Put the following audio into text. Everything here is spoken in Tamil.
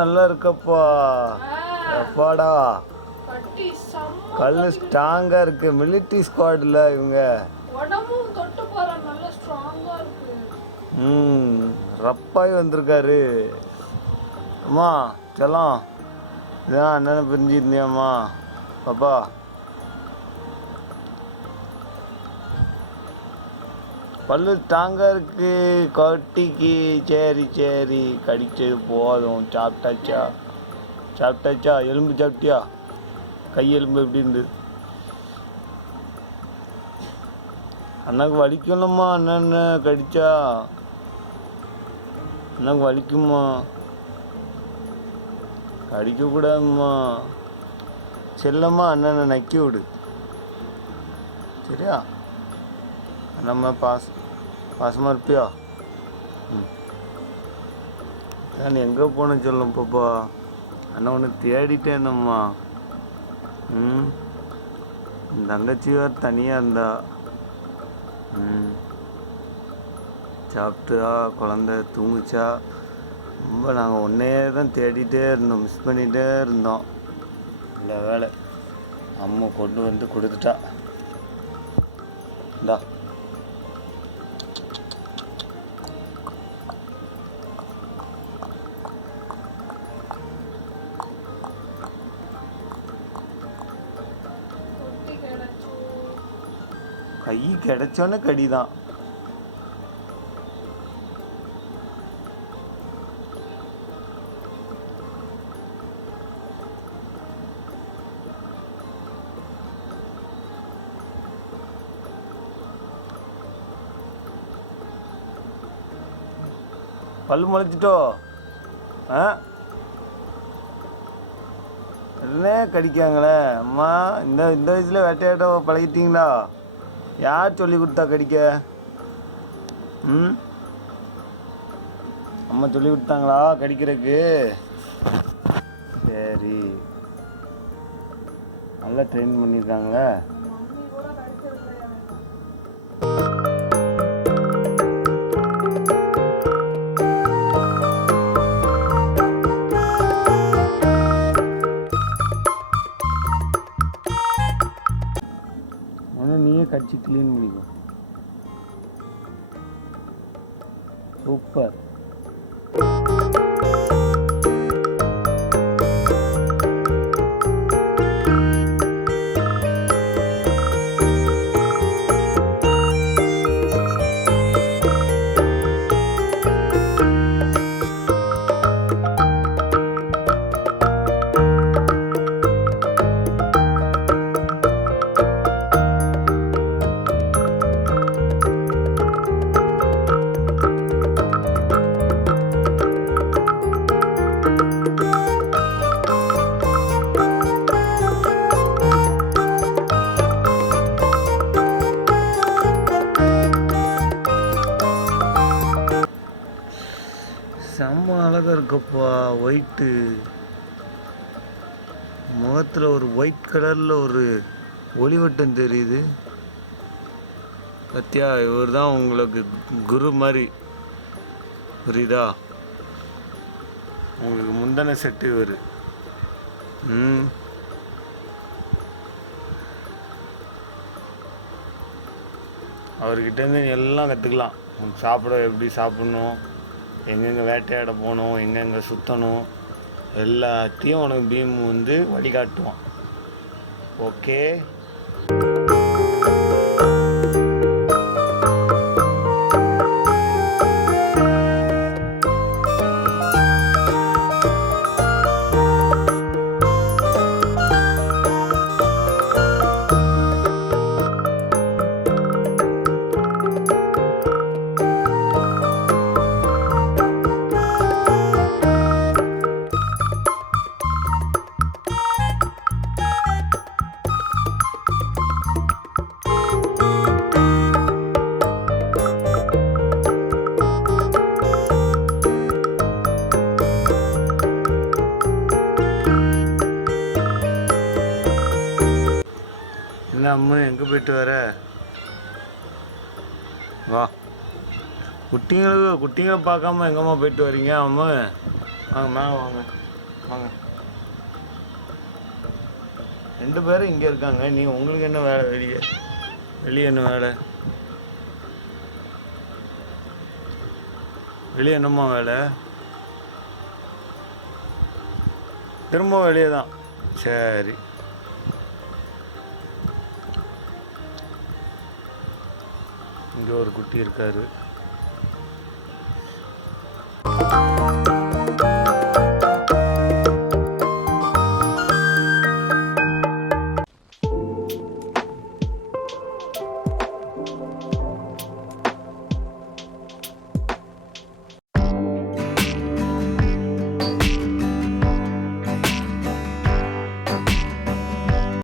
நல்லா இருக்கப்பா. எப்பாடா கல் ஸ்ட்ராங்கா இருக்கு. மிலிட்ரி ஸ்குவாட்ல இவங்க. ரப்பாய் வந்திருக்காரு. அம்மா செல்லம், இதான் அண்ணனை பிரிஞ்சிருந்தியாம்மா பாப்பா. பல்லு ஸ்ட்ராங்கா இருக்கு கொட்டிக்கு. சரி சரி, கடிச்சது போதும். சாப்பிட்டாச்சா? எலும்பு சாப்பிட்டியா? கை எலும்பு எப்படி இருந்து? அண்ணாக்கு வலிக்கணும்மா. அண்ணன் கடிச்சா அண்ணாக்கு வலிக்குமா? கடிக்கக்கூடாதும்மா. செல்லம்மா அண்ணனை நக்கி விடு, சரியா? நம்ம பாசமாக இருப்பியா? நான் எங்கே போனேன்னு சொல்லும் பாப்பா. அண்ணா ஒன்று தேடிட்டே இருந்தம்மா. தங்கச்சி வேறு தனியாக இருந்தா. சாப்பிட்டா குழந்த தூங்குச்சா. ரொம்ப நாங்கள் ஒன்றே தான் தேடிகிட்டே இருந்தோம், மிஸ் பண்ணிகிட்டே இருந்தோம். இந்த வேலை அம்மா கொண்டு வந்து கொடுத்துட்டா. இந்தா கை கிடைச்சோன்னே கடிதான். பல்லு முளைச்சிட்டோ? என்ன கடிக்காங்களே அம்மா. இந்த வயசில் வேட்டையாட்ட பழகிட்டீங்களா? யார் சொல்லி கொடுத்தா கடிக்க? அம்மா சொல்லி கொடுத்தாங்களா கடிக்கிறதுக்கு? சரி, நல்லா ட்ரெயின் பண்ணியிருக்காங்களே. நீயே கடிச்சு க்ளீன் பண்ணிக்கோ. சூப்பர். செம்ம அழகாக இருக்கப்பா. ஒயிட்டு முகத்தில் ஒரு ஒயிட் கலரில் ஒரு ஒளிவட்டம் தெரியுது பத்தியா. இவர் தான் உங்களுக்கு குரு மாதிரி, புரியுதா? உங்களுக்கு முந்தின செட்டு இவர். அவர்கிட்டேருந்து எல்லாம் கற்றுக்கலாம். சாப்பிட எப்படி சாப்பிட்ணும், எங்கெங்கே வேட்டையாட போகணும், எங்கெங்கே சுற்றணும், எல்லாத்தையும் உனக்கு பீம் வந்து வழிகாட்டுவான். ஓகே. என்ன அம்மு, எங்கே போயிட்டு வர? வா. குட்டிங்களை பார்க்காம எங்கம்மா போயிட்டு வரீங்க அம்மு? வாங்க மேலே வாங்க. வாங்க. 2 பேரும் இங்கே இருக்காங்க. உங்களுக்கு என்ன வேலை வெளியே? வெளியே என்ன வேலை? வெளியே என்னம்மா வேலை? திரும்ப வெளியே தான். சரி. இங்கே ஒரு குட்டி இருக்காரு.